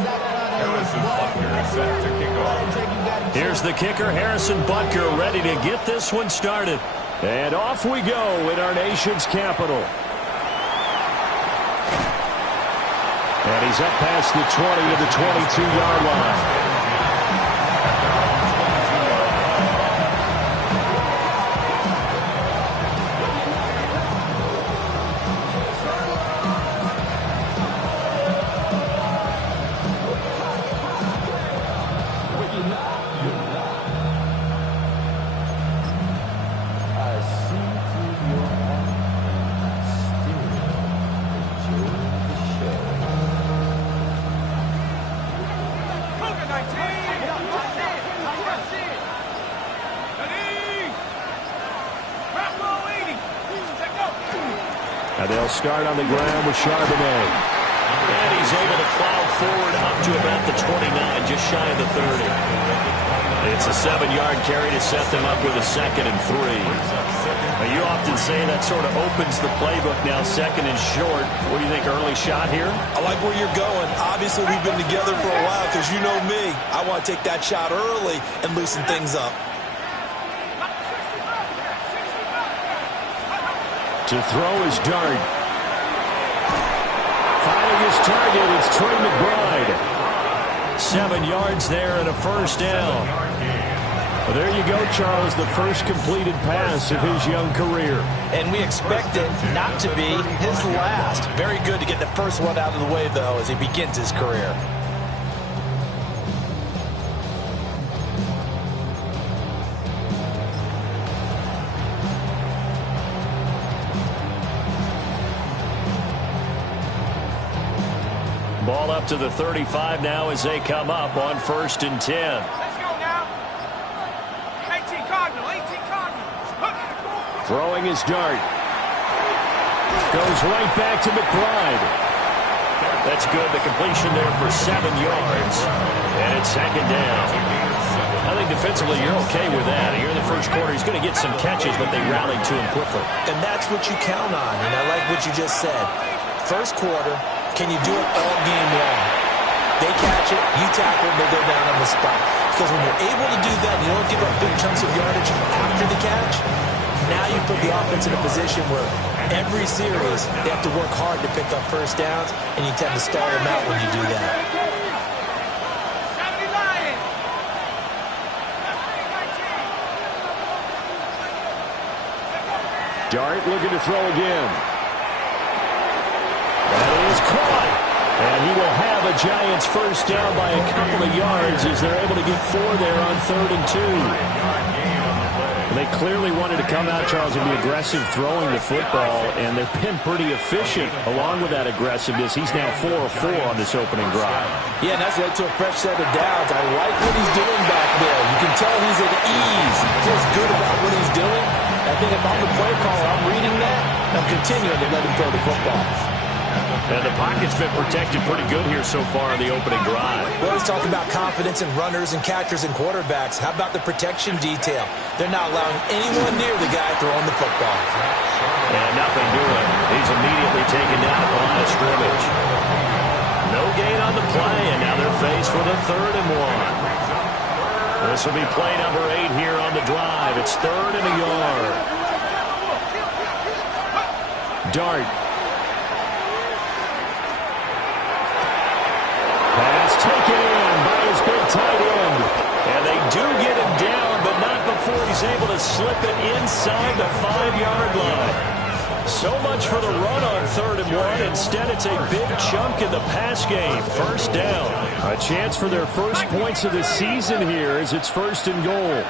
Harrison Butker is set to kick off. Here's the kicker, Harrison Butker, ready to get this one started. And off we go in our nation's capital. And he's up past the 20 to the 22-yard line. And they'll start on the ground with Charbonnet. And he's able to plow forward up to about the 29, just shy of the 30. It's a 7-yard carry to set them up with a 2nd and 3. Now, you often say that sort of opens the playbook now, 2nd and short. What do you think, early shot here? I like where you're going. Obviously, we've been together for a while because you know me. I want to take that shot early and loosen things up. To throw is Dart. Finding his target, it's Trey McBride. 7 yards there and a first down. Well, there you go, Charles, the first completed pass of his young career. And we expect it not to be his last. Very good to get the first one out of the way, though, as he begins his career. Ball up to the 35 now as they come up on 1st and 10. Let's go now. 18 Cardinal, 18 Cardinal. Throwing his Dart. Goes right back to McBride. That's good. The completion there for 7 yards. And it's 2nd down. I think defensively you're okay with that. Here in the first quarter, he's going to get some catches, but they rallied to him quickly. And that's what you count on. And I like what you just said. First quarter, can you do it all game long? They catch it, you tackle, they go down on the spot. Because when you're able to do that, you don't give up big chunks of yardage after the catch, now you put the offense in a position where every series they have to work hard to pick up first downs, and you tend to stall them out when you do that. Dart looking to throw again. That is caught. And he will have a Giants first down by a couple of yards as they're able to get 4 there on 3rd and 2. They clearly wanted to come out, Charles, and be aggressive throwing the football, and they've been pretty efficient along with that aggressiveness. He's now 4 of 4 on this opening drive. Yeah, and that's led to a fresh set of downs. I like what he's doing back there. You can tell he's at ease. He feels good about what he's doing. I think if I'm the play caller, I'm reading that, and I'm continuing to let him throw the football. And the pocket's been protected pretty good here so far in the opening drive. Well, let's talk about confidence in runners and catchers and quarterbacks. How about the protection detail? They're not allowing anyone near the guy throwing the football. And nothing doing. He's immediately taken down at the line of scrimmage. No gain on the play, and now they're faced with a 3rd and 1. This will be play number 8 here on the drive. It's 3rd and a yard. Dart. Pass taken in by his big tight end. And they do get him down, but not before he's able to slip it inside the 5-yard line. So much for the run on 3rd and 1. Instead, it's a big chunk in the pass game. First down. A chance for their first points of the season here as it's 1st and goal.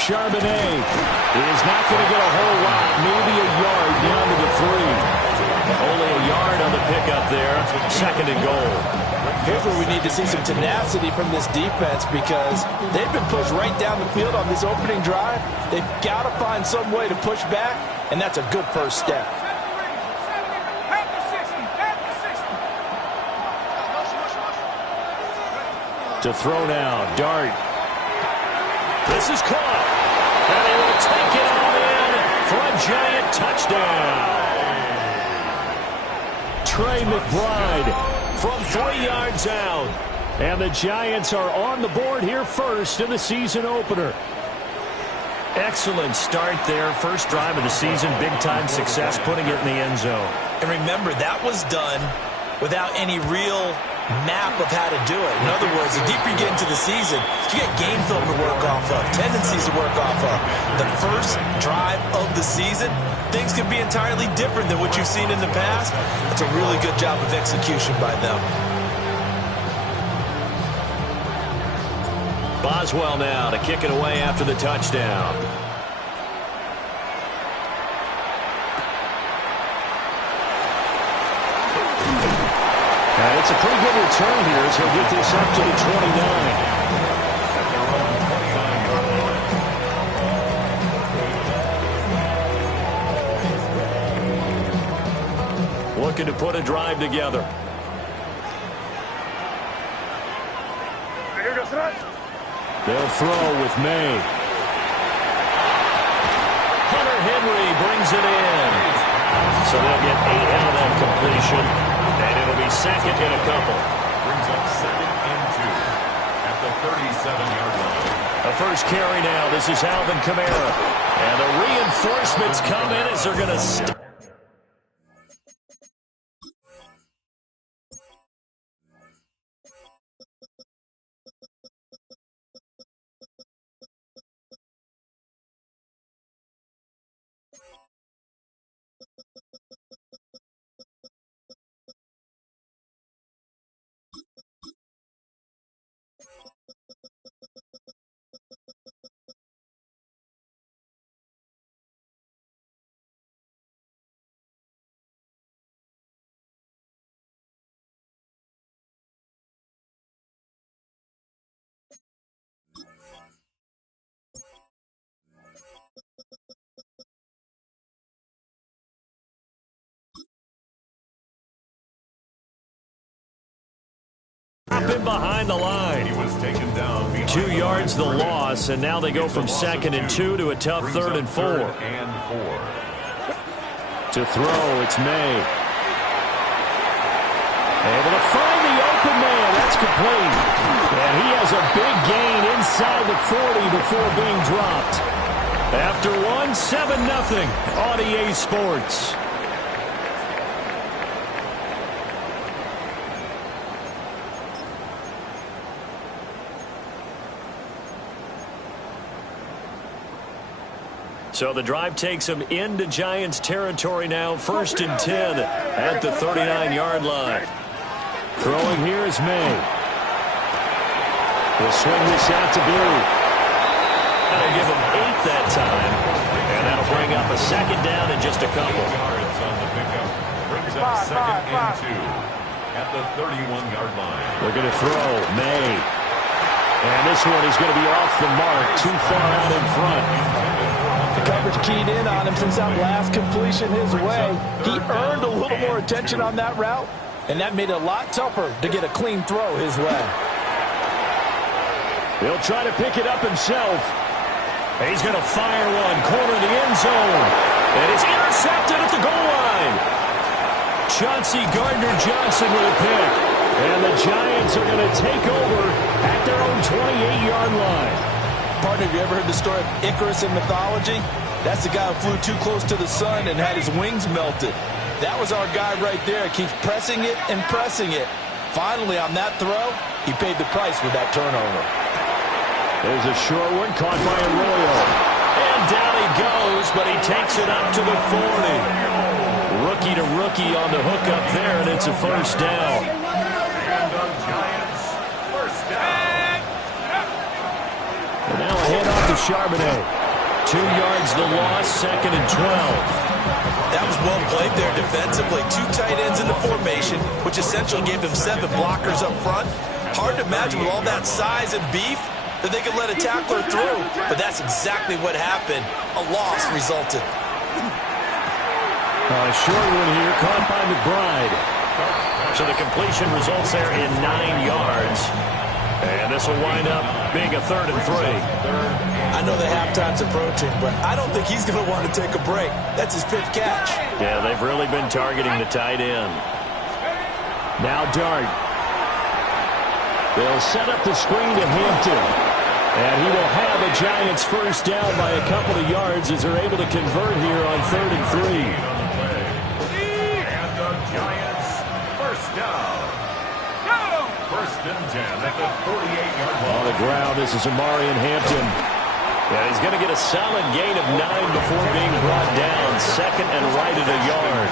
Charbonnet is not going to get a whole lot, maybe a yard down to the 3. Only a yard on the pickup there. 2nd and goal. Here's where we need to see some tenacity from this defense because they've been pushed right down the field on this opening drive. They've got to find some way to push back, and that's a good first step. To throw now, Dart. This is caught. And they will take it all in for a Giant touchdown. Trey McBride from 3 yards out. And the Giants are on the board here first in the season opener. Excellent start there. First drive of the season, big-time success, putting it in the end zone. And remember, that was done without any real map of how to do it. In other words, the deeper you get into the season, you get game film to work off of, tendencies to work off of. The first drive of the season, things can be entirely different than what you've seen in the past. It's a really good job of execution by them. Boswell now to kick it away after the touchdown. And it's a pretty good return here as he'll get this up to the 29. Looking to put a drive together. They'll throw with May. Hunter Henry brings it in. So they'll get 8 out of that completion. And it'll be second and a couple. Brings up 2nd and 2 at the 37-yard line. A first carry now. This is Alvin Kamara. And the reinforcements come in as they're going to stop. In behind the line. He was taken down. 2 yards the loss, and now they go from 2nd and 2 to a tough 3rd and 4. To throw, it's May. Able to find the open man. That's complete. And he has a big gain inside the 40 before being dropped. After one, 7-0 on EA Sports. So the drive takes them into Giants territory now. 1st and 10 at the 39-yard line. Throwing here is May. He'll swing this out to Blue. That'll give him 8 that time. And that'll bring up a 2nd down in just a couple. 8 yards on the pickup. Brings up 2nd and 2 at the 31-yard line. They're going to throw. May. And this one is going to be off the mark. Too far out in front. The coverage keyed in on him since that last completion his way. He earned a little more attention on that route, and that made it a lot tougher to get a clean throw his way. He'll try to pick it up himself. He's going to fire one, corner of the end zone. And it's intercepted at the goal line. Chauncey Gardner-Johnson with a pick. And the Giants are going to take over at their own 28-yard line. Partner, have you ever heard the story of Icarus in mythology? That's the guy who flew too close to the sun and had his wings melted. That was our guy right there. Keeps pressing it and pressing it. Finally, on that throw, he paid the price with that turnover. There's a short one caught by Arroyo. And down he goes, but he takes it up to the 40. Rookie to rookie on the hook up there, and it's a first down. And the Giants first down. And now a handoff to Charbonnet. 2 yards the loss, 2nd and 12. That was well played there defensively. 2 tight ends in the formation, which essentially gave them 7 blockers up front. Hard to imagine with all that size and beef that they could let a tackler through, but that's exactly what happened. A loss resulted. A short one here, caught by McBride. So the completion results there in 9 yards. And this will wind up being a 3rd and 3. I know the halftime's approaching, but I don't think he's going to want to take a break. That's his 5th catch. Yeah, they've really been targeting the tight end. Now Dart. They'll set up the screen to Hampton. And he will have a Giants first down by a couple of yards as they're able to convert here on 3rd and 3. And the Giants first down. First and 10 at the 48-yard line. On the ground, this is Omarion Hampton. And he's going to get a solid gain of 9 before being brought down. Second and right at a yard.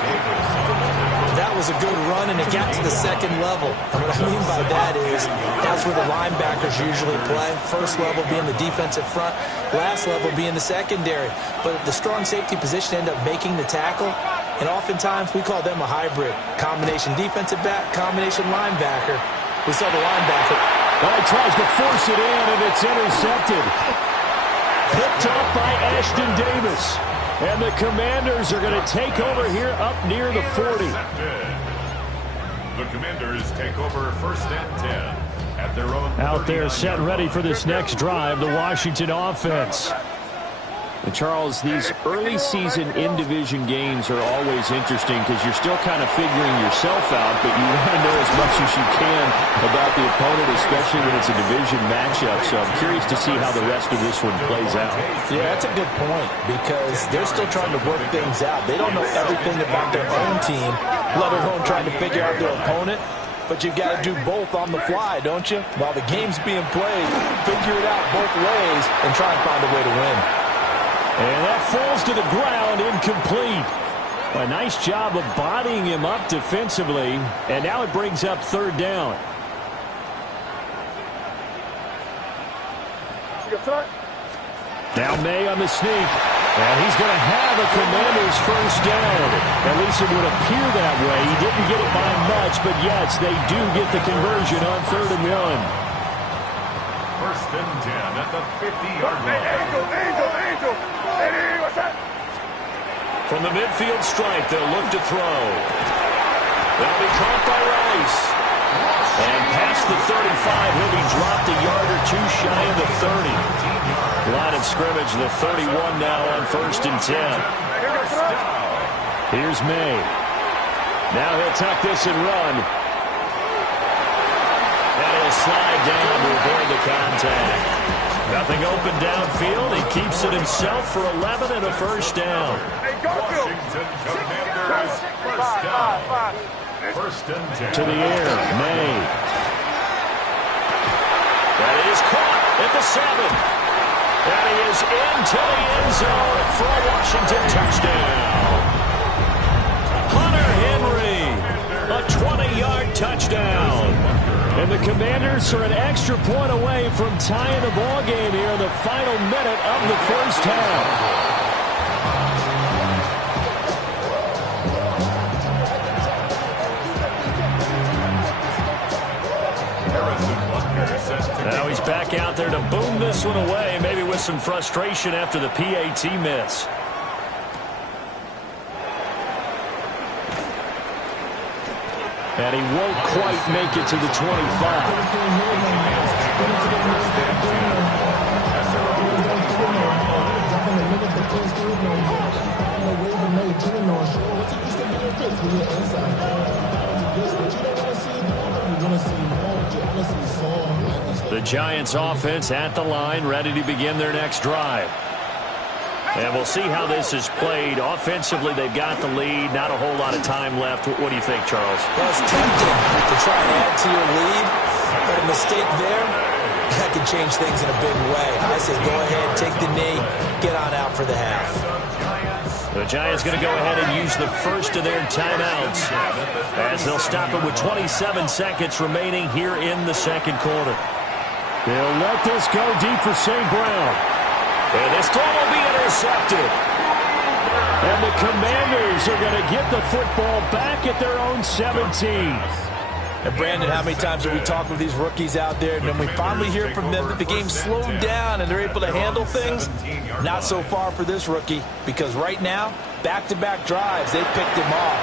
That was a good run, and it got to the second level. And what I mean by that is that's where the linebackers usually play. First level being the defensive front, last level being the secondary. But the strong safety position ended up making the tackle, and oftentimes we call them a hybrid. Combination defensive back, combination linebacker. We saw the linebacker. Well, he tries to force it in, and it's intercepted. Picked off by Ashton Davis. And the Commanders are going to take over here up near the 40. The Commanders take over first and 10 at their own. Out there set ready for this next drive, the Washington offense. And Charles, these early season in-division games are always interesting because you're still kind of figuring yourself out, but you want to know as much as you can about the opponent, especially when it's a division matchup. So I'm curious to see how the rest of this one plays out. Yeah, that's a good point because they're still trying to work things out. They don't know everything about their own team, let alone trying to figure out their opponent. But you've got to do both on the fly, don't you? While the game's being played, figure it out both ways and try and find a way to win. And that falls to the ground, incomplete. A nice job of bodying him up defensively. And now it brings up 3rd down. Now May on the sneak. And he's going to have a Commanders first down. At least it would appear that way. He didn't get it by much, but yes, they do get the conversion on 3rd and 1. First and 10 at the 50-yard line. From the midfield stripe, they'll look to throw. They'll be caught by Rice. And past the 35, he'll be dropped a yard or two shy of the 30. Line of scrimmage, the 31 now on 1st and 10. Here's May. Now he'll tuck this and run. And he'll slide down to avoid the contact. Nothing open downfield. He keeps it himself for 11 and a first down. Washington Commanders first down. First and 10. To the air, May. That is caught at the 7. And he is into the end zone for a Washington touchdown. Hunter Henry, a 20-yard touchdown. And the Commanders are an extra point away from tying the ball game here in the final minute of the first half. Now he's back out there to boom this one away, maybe with some frustration after the PAT miss. And he won't quite make it to the 25. The Giants offense at the line, ready to begin their next drive. And we'll see how this is played. Offensively, they've got the lead. Not a whole lot of time left. What do you think, Charles? Well, it's tempting to try and add to your lead, but a mistake there, that can change things in a big way. I say go ahead, take the knee, get on out for the half. The Giants going to go ahead and use the first of their timeouts as they'll stop it with 27 seconds remaining here in the second quarter. They'll let this go deep for St. Brown. And this throw will be intercepted. And the Commanders are going to get the football back at their own 17. And Brandon, how many times have we talked with these rookies out there, and then we finally hear from them that the game slowed down and they're able to handle things? Not so far for this rookie, because right now, back-to-back drives, they picked him off.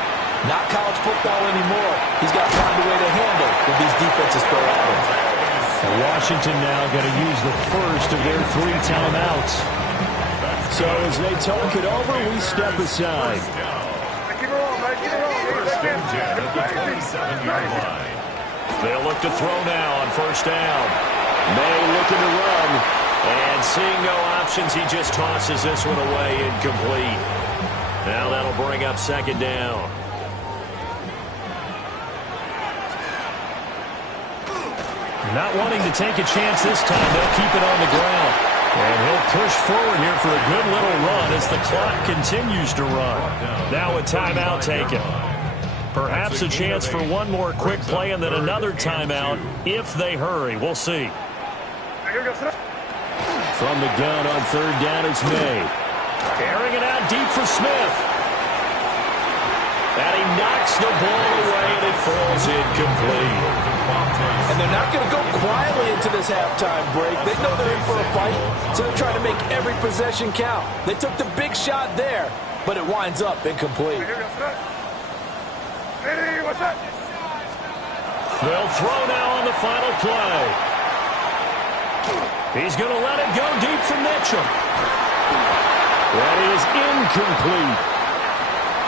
Not college football anymore. He's got to find a way to handle what these defenses throw at him. Washington now going to use the first of their 3 timeouts. So as they talk it over, we step aside. and 10 at the 27-yard line. They'll look to throw now on first down. May looking to run. And seeing no options, he just tosses this one away, incomplete. Now that'll bring up second down. Not wanting to take a chance this time, they'll keep it on the ground. And he'll push forward here for a good little run as the clock continues to run. Now a timeout taken. Perhaps a chance for one more quick play and then another timeout if they hurry. We'll see. From the gun on third down, it's May. Airing it out deep for Smith. And he knocks the ball away, and it falls incomplete. And they're not going to go quietly into this halftime break. They know they're in for a fight, so they're trying to make every possession count. They took the big shot there, but it winds up incomplete. They'll throw now on the final play. He's going to let it go deep for Mitchell. That is incomplete.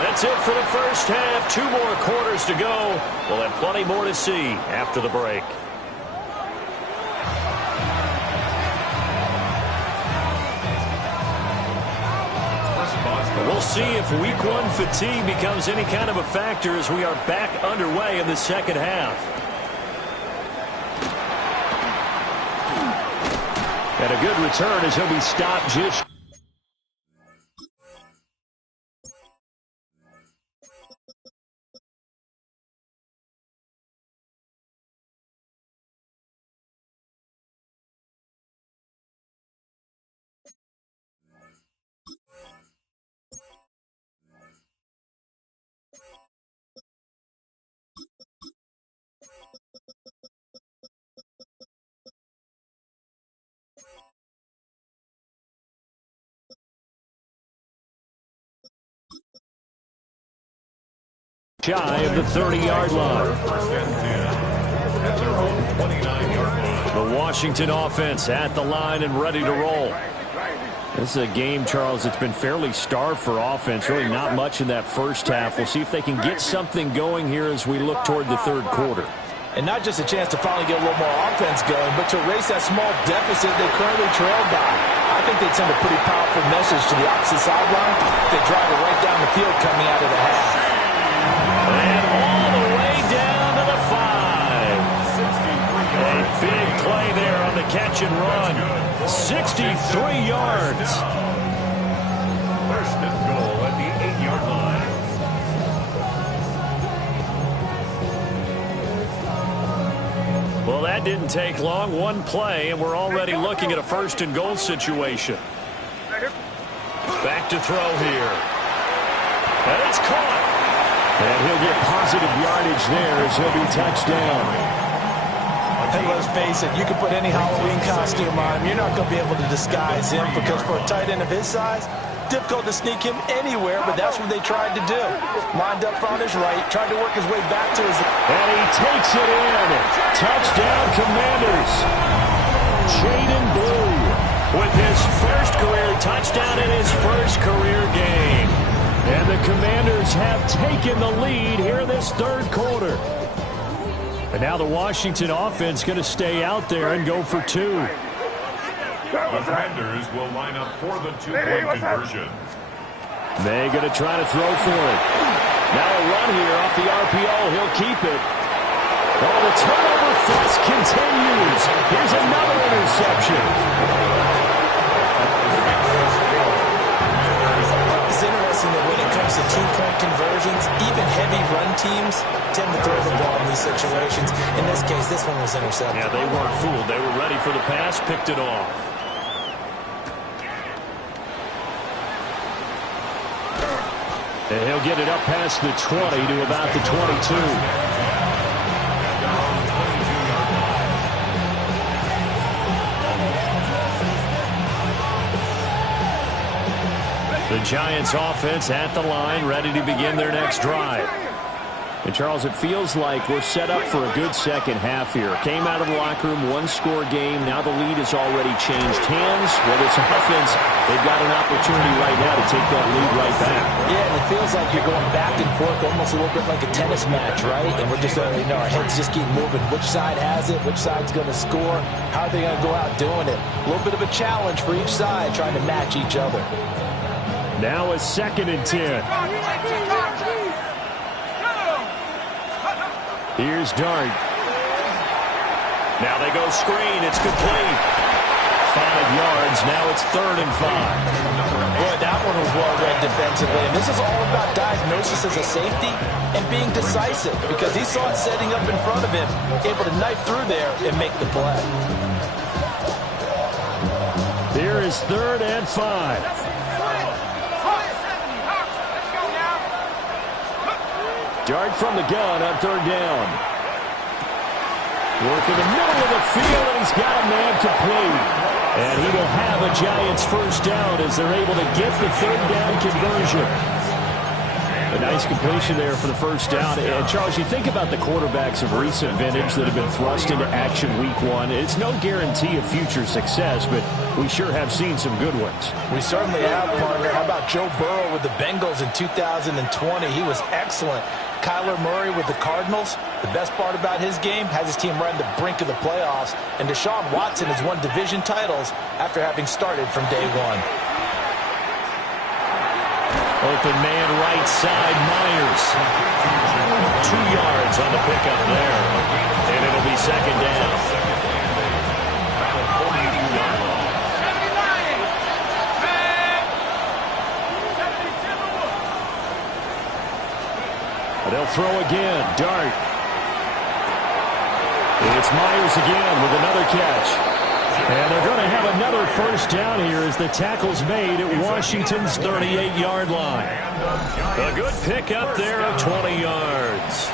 That's it for the first half. 2 more quarters to go. We'll have plenty more to see after the break. We'll see if week 1 fatigue becomes any kind of a factor as we are back underway in the second half. And a good return as he'll be stopped just. Shy of the 30-yard line. The Washington offense at the line and ready to roll. This is a game, Charles, that's been fairly starved for offense. Really not much in that first half. We'll see if they can get something going here as we look toward the third quarter. And not just a chance to finally get a little more offense going, but to erase that small deficit they currently trailed by. I think they'd send a pretty powerful message to the opposite sideline. They drive it right down the field coming out of the half. And all the way down to the 5. A big play there on the catch and run. 63 yards. First and goal at the 8-yard line. Well, that didn't take long. One play, and we're already looking at a first and goal situation. Back to throw here. And it's caught. And he'll get positive yardage there as he'll be touched down. And let's face it, you can put any Halloween costume on him. You're not going to be able to disguise him because for a tight end of his size, difficult to sneak him anywhere, but that's what they tried to do. Lined up on his right, tried to work his way back to his... And he takes it in. Touchdown, Commanders. Jaden Blue with his first career touchdown in his first career game. And the Commanders have taken the lead here in this third quarter. And now the Washington offense going to stay out there and go for 2. The Commanders will line up for the 2-point conversion. May going to try to throw for it. Now a run here off the RPO. He'll keep it. Oh, the turnover fuss continues. Here's another interception. It's interesting that when it comes to 2-point conversions, even heavy run teams tend to throw the ball in these situations. In this case, this one was intercepted. Yeah, they weren't fooled. They were ready for the pass, picked it off. And he'll get it up past the 20 to about the 22. The Giants offense at the line, ready to begin their next drive. And, Charles, it feels like we're set up for a good second half here. Came out of the locker room, one-score game. Now the lead has already changed hands. Well, this offense, they've got an opportunity right now to take that lead right back. Yeah, and it feels like you're going back and forth almost a little bit like a tennis match, right? And we're just, our heads just keep moving. Which side has it? Which side's going to score? How are they going to go out doing it? A little bit of a challenge for each side trying to match each other. Now a 2nd and 10. Here's Dart. Now they go screen. It's complete. 5 yards. Now it's 3rd and 5. Boy, that one was well read defensively. And this is all about diagnosis as a safety and being decisive because he saw it setting up in front of him, able to knife through there and make the play. Here is 3rd and 5. Dart from the gun on 3rd down. Work in the middle of the field, and he's got a man complete. And he will have a Giants first down as they're able to get the 3rd down conversion. A nice completion there for the first down. And, Charles, you think about the quarterbacks of recent vintage that have been thrust into action week 1. It's no guarantee of future success, but we sure have seen some good ones. We certainly have, partner. How about Joe Burrow with the Bengals in 2020? He was excellent. Kyler Murray with the Cardinals. The best part about his game, has his team right on the brink of the playoffs. And Deshaun Watson has won division titles after having started from day 1. Open man right side, Myers. 2 yards on the pickup there. And it'll be 2nd down. They'll throw again. Dart. It's Myers again with another catch. And they're going to have another first down here as the tackle's made at Washington's 38-yard line. A good pickup there of 20 yards.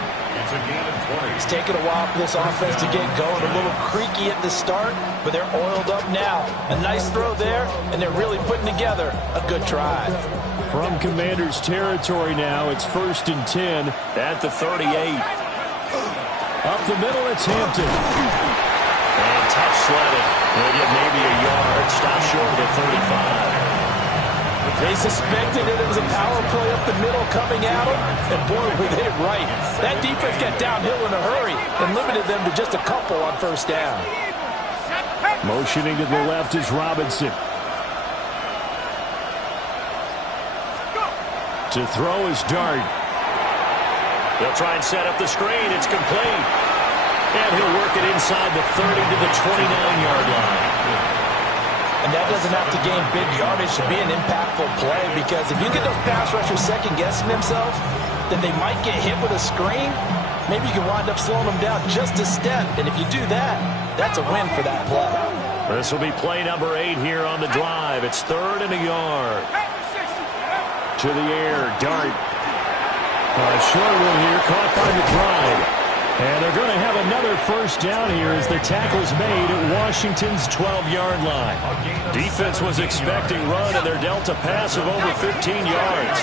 It's taken a while for this offense to get going. A little creaky at the start, but they're oiled up now. A nice throw there, and they're really putting together a good drive. From Commanders territory now, it's 1st and 10 at the 38. Up the middle, it's Hampton. And tough sledding. They'll get maybe a yard. Stop short of the 35. They suspected it was a power play up the middle coming at them, and boy, were they right. That defense got downhill in a hurry and limited them to just a couple on first down. Motioning to the left is Robinson. To throw is Dart. They'll try and set up the screen. It's complete. And he'll work it inside the 30 to the 29-yard line. And that doesn't have to gain big yardage to be an impactful play, because if you get those pass rushers second-guessing themselves, then they might get hit with a screen. Maybe you can wind up slowing them down just a step. And if you do that, that's a win for that play. This will be play number 8 here on the drive. It's 3rd and a yard. To the air, Dart. Short one here, caught by McBride. And they're going to have another first down here as the tackle's made at Washington's 12-yard line. Defense was expecting run, and they're dealt a pass of over 15 yards.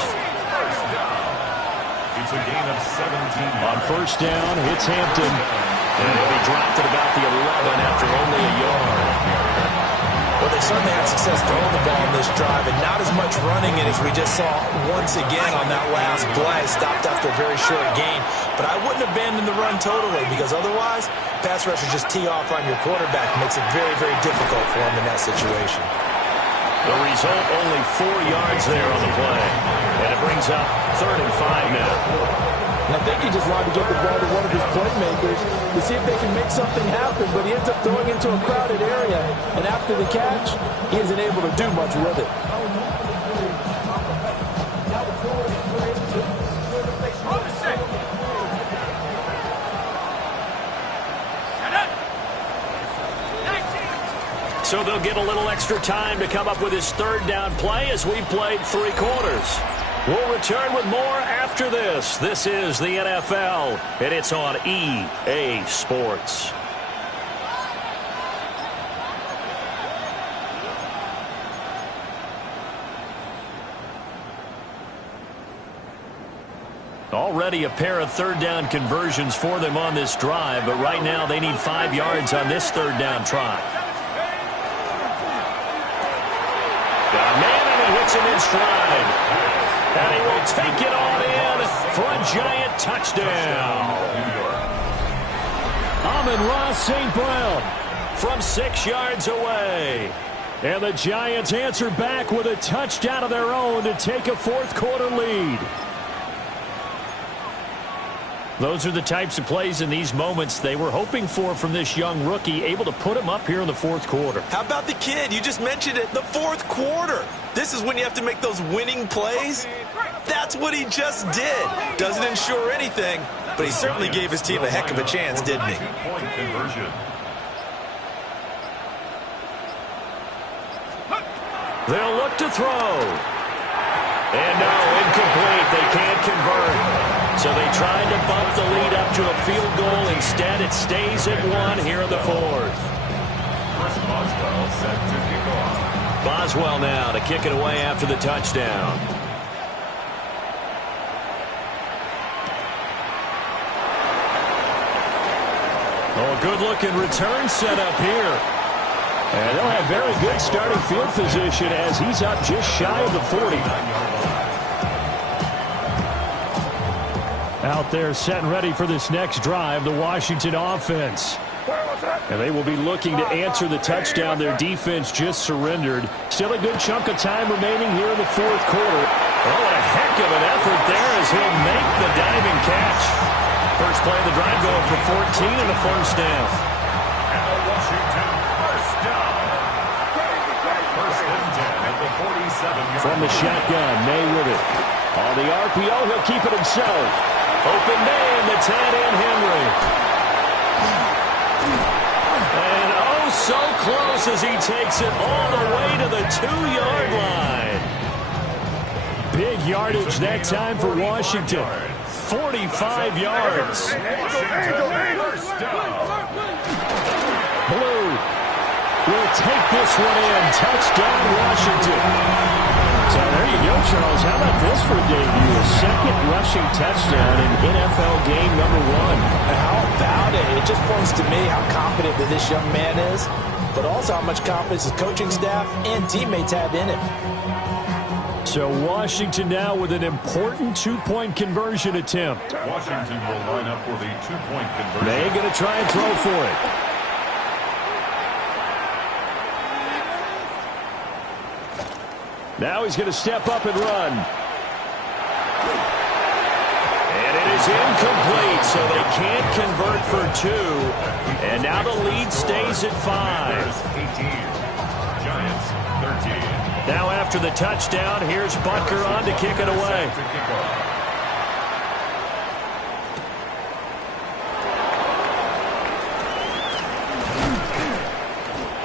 It's a gain of 17. On first down, it's Hampton. And he'll be dropped at about the 11 after only a yard. Well, they certainly had success throwing the ball in this drive, and not as much running it as we just saw once again on that last play. Stopped after a very short gain. But I wouldn't abandon the run totally, because otherwise, pass rushers just tee off on your quarterback. It makes it very, very difficult for him in that situation. The result, only 4 yards there on the play. And it brings up 3rd and 5 now. And I think he just wanted to get the ball to one of his playmakers to see if they can make something happen, but he ends up throwing into a crowded area, and after the catch, he isn't able to do much with it. So they'll get a little extra time to come up with his 3rd down play as we've played 3 quarters. We'll return with more after this. This is the NFL, and it's on EA Sports. Already already a pair of third down conversions for them on this drive, but right now they need 5 yards on this third down try. Got a man, and he hits him in stride. And he will take it on in for a giant touchdown. Amon-Ra St. Brown from 6 yards away. And the Giants answer back with a touchdown of their own to take a fourth-quarter lead. Those are the types of plays in these moments they were hoping for from this young rookie, able to put him up here in the fourth quarter. How about the kid? You just mentioned it, the fourth quarter. This is when you have to make those winning plays. That's what he just did. Doesn't ensure anything, but he certainly gave his team a heck of a chance, didn't he? Two-point conversion. They'll look to throw. And no, incomplete. They can't convert. So they tried to bump the lead up to a field goal. Instead, it stays at 1 here in the fourth. Chris Boswell set to kick off. Boswell now to kick it away after the touchdown. Oh, good-looking return set up here. And they'll have very good starting field position as he's up just shy of the 40. Out there set and ready for this next drive, the Washington offense. And they will be looking to answer the touchdown their defense just surrendered. Still a good chunk of time remaining here in the fourth quarter. Oh, what a heck of an effort there as he'll make the diving catch. First play of the drive going for 14 and a first down. And the Washington first down. First and 10 at the 47-yard. From the shotgun, May with it. On the RPO, he'll keep it himself. Open man, the tight end Henry. And oh, so close as he takes it all the way to the 2-yard line. Big yardage that time for Washington. 45 yards. Blue will take this one in. Touchdown, Washington. So there you go, Charles. How about this for a debut? A second rushing touchdown in NFL game number 1. How about it? It just points to me how confident that this young man is, but also how much confidence his coaching staff and teammates have in him. So Washington now with an important 2-point conversion attempt. Washington will line up for the 2-point conversion. They're going to try and throw for it. Now he's going to step up and run. And it is incomplete, so they can't convert for 2. And now the lead stays at 5. 18. Giants 13. Now after the touchdown, here's Butker on to kick it away.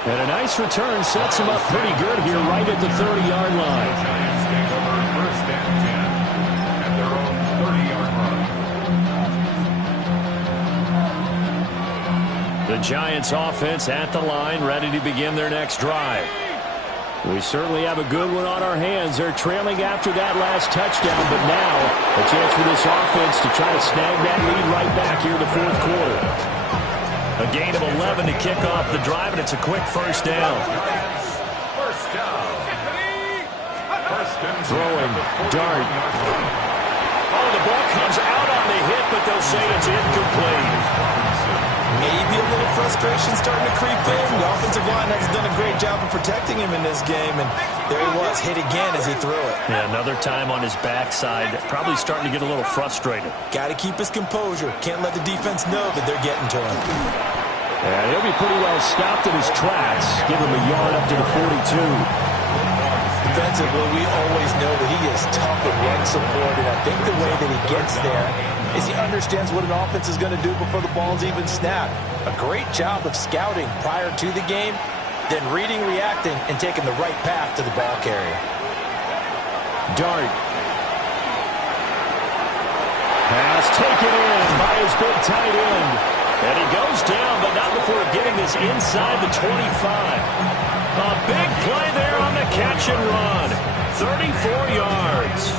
And a nice return sets him up pretty good here right at the 30-yard line. Giants take over first and 10 at their own 30-yard line. The Giants offense at the line, ready to begin their next drive. We certainly have a good one on our hands. They're trailing after that last touchdown, but now a chance for this offense to try to snag that lead right back here in the fourth quarter. A gain of 11 to kick off the drive, and it's a quick first down. First down. First and Throwing, Dart. Oh, the ball comes out on the hit, but they'll say it's incomplete. Maybe a little frustration starting to creep in. The offensive line hasn't done a great job of protecting him in this game, and there he was, hit again as he threw it. Yeah, another time on his backside, probably starting to get a little frustrated. Got to keep his composure. Can't let the defense know that they're getting to him. And he'll be pretty well stopped in his tracks. Give him a yard up to the 42. Defensively, we always know that he is tough and run support, and I think the way that he gets there is he understands what an offense is going to do before the ball's even snapped. A great job of scouting prior to the game, then reading, reacting, and taking the right path to the ball carrier. Dart. Pass taken in by his big tight end. And he goes down, but not before getting this inside the 25. A big play there on the catch and run. 34 yards.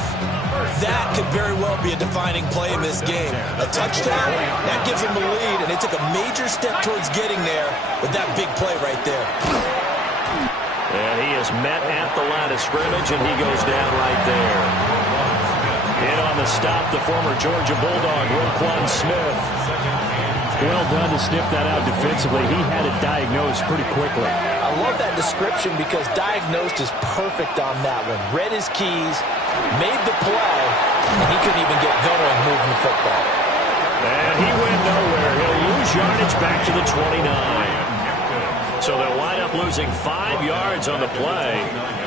That could very well be a defining play in this game. A touchdown, that gives them the lead, and they took a major step towards getting there with that big play right there. And he is met at the line of scrimmage, and he goes down right there. In on the stop, the former Georgia Bulldog, Roquan Smith. Well done to sniff that out defensively. He had it diagnosed pretty quickly. I love that description because diagnosed is perfect on that one. Read his keys, made the play, and he couldn't even get going moving the football. And he went nowhere. He'll lose yardage back to the 29. So they'll wind up losing 5 yards on the play.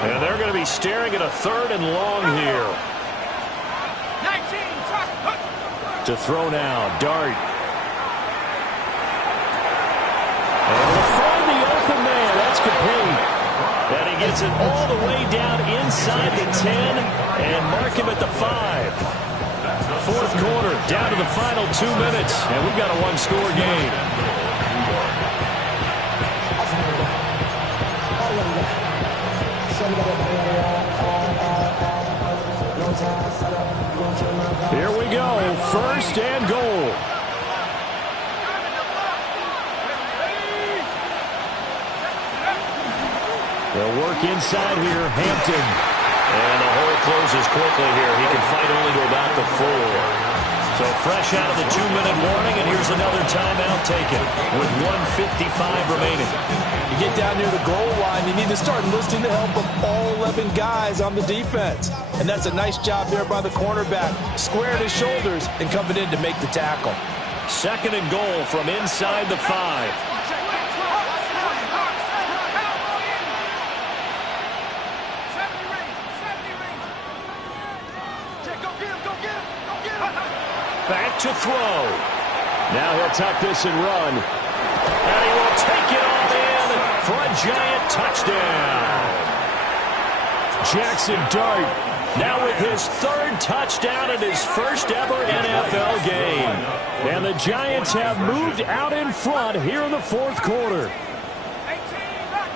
And they're going to be staring at a 3rd and long here. 19, To throw now, Dart. And he'll find the open man. That's complete. And he gets it all the way down inside the 10 and mark him at the 5. 4th quarter, down to the final 2 minutes. And we've got a 1-score game. Here we go. 1st and goal. They'll work inside here. Hampton. And the hole closes quickly here. He can fight only to about the 4. So fresh out of the 2-minute warning, and here's another timeout taken with 1:55 remaining. You get down near the goal line, you need to start enlisting the help of all 11 guys on the defense. And that's a nice job there by the cornerback, squaring his shoulders and coming in to make the tackle. 2nd and goal from inside the 5. Back to throw. Now he'll tuck this and run. And he will take it all in for a giant touchdown. Jackson Dart now with his 3rd touchdown in his first ever NFL game. And the Giants have moved out in front here in the 4th quarter. 18 back,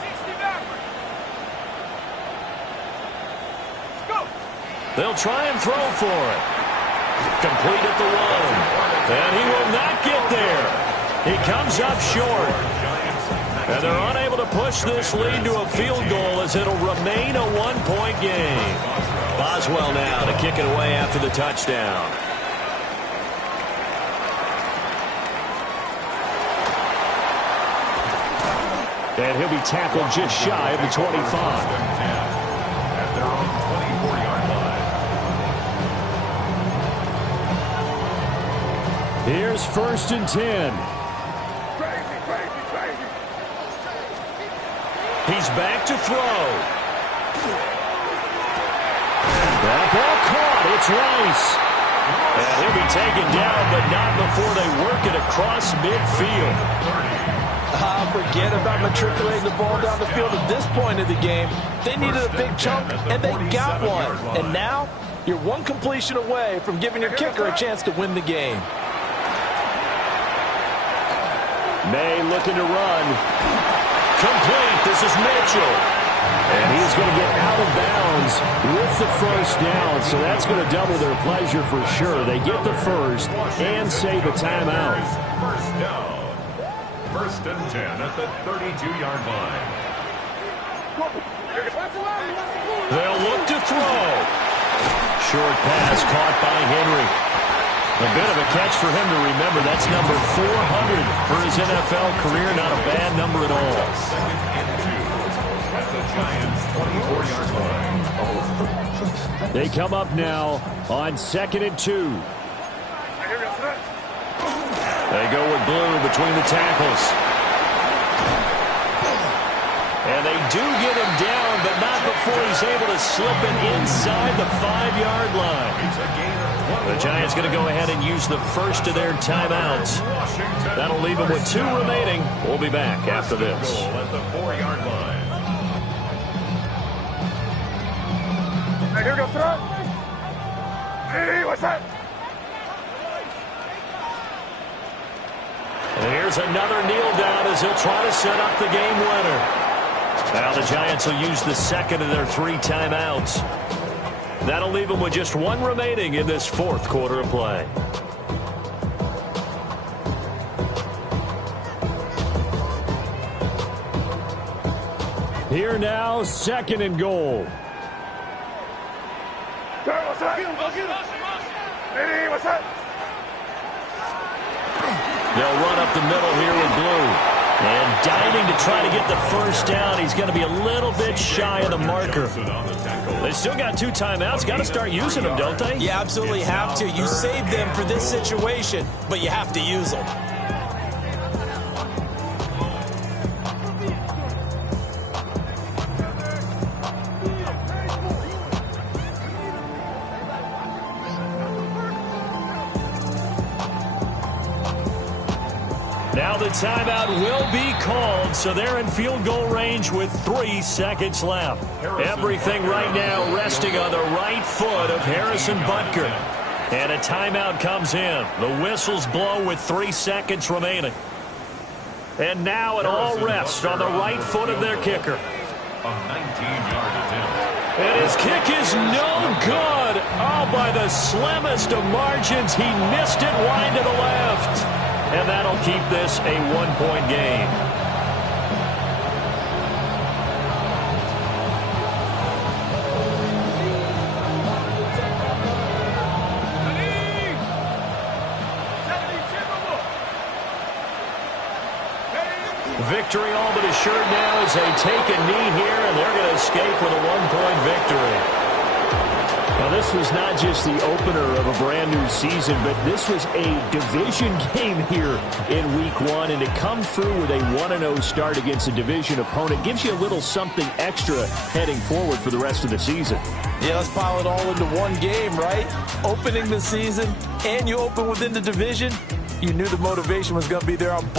60 backward. Go. They'll try and throw for it. Complete at the 1. And he will not get there. He comes up short. And they're unable to push this lead to a field goal as it'll remain a 1-point game. Boswell now to kick it away after the touchdown. And he'll be tackled just shy of the 25. At their own 24-yard line. Here's 1st and 10. He's back to throw. That ball caught. It's Rice. And he'll be taken down, but not before they work it across midfield. Forget about matriculating the ball down the field at this point of the game. They needed a big chunk, and they got one. And now, you're one completion away from giving your kicker a chance to win the game. May looking to run. Complete. This is Mitchell. And he's going to get out of bounds with the 1st down. So that's going to double their pleasure for sure. They get the 1st and save a timeout. 1st down. 1st and 10 at the 32-yard line. They'll look to throw. Short pass caught by Henry. A bit of a catch for him to remember. That's number 400 for his NFL career. Not a bad number at all. 2nd and 2 at the Giants' 24-yard line. They come up now on 2nd and 2. They go with Blue between the tackles. And they do get him down, but not before he's able to slip it inside the 5-yard line. The Giants going to go ahead and use the 1st of their timeouts. That'll leave them with 2 remaining. We'll be back after this. At the 4-yard line. Here we go, throw. Hey, what's that? And here's another kneel down as he'll try to set up the game winner. Now the Giants will use the second of their 3 timeouts. That'll leave them with just 1 remaining in this 4th quarter of play. Here now, 2nd and goal. They'll run up the middle here with Blue. And diving to try to get the first down. He's going to be a little bit shy of the marker. They still got 2 timeouts. Got to start using them, don't they? You absolutely have to. You save them for this situation, but you have to use them. Now the timeout will be called, so they're in field goal range with 3 seconds left. Everything right now resting on the right foot of Harrison Butker. And a timeout comes in. The whistles blow with 3 seconds remaining. And now it all rests on the right foot of their kicker. A 19-yard attempt. And his kick is no good. Oh, by the slimmest of margins, he missed it wide to the left. And that'll keep this a 1-point game. Victory all but assured now as they take a knee here, and they're going to escape with a 1-point victory. Now, this was not just the opener of a brand-new season, but this was a division game here in Week 1. And to come through with a 1-0 start against a division opponent gives you a little something extra heading forward for the rest of the season. Yeah, let's pile it all into one game, right? Opening the season, and you open within the division. You knew the motivation was going to be there on both.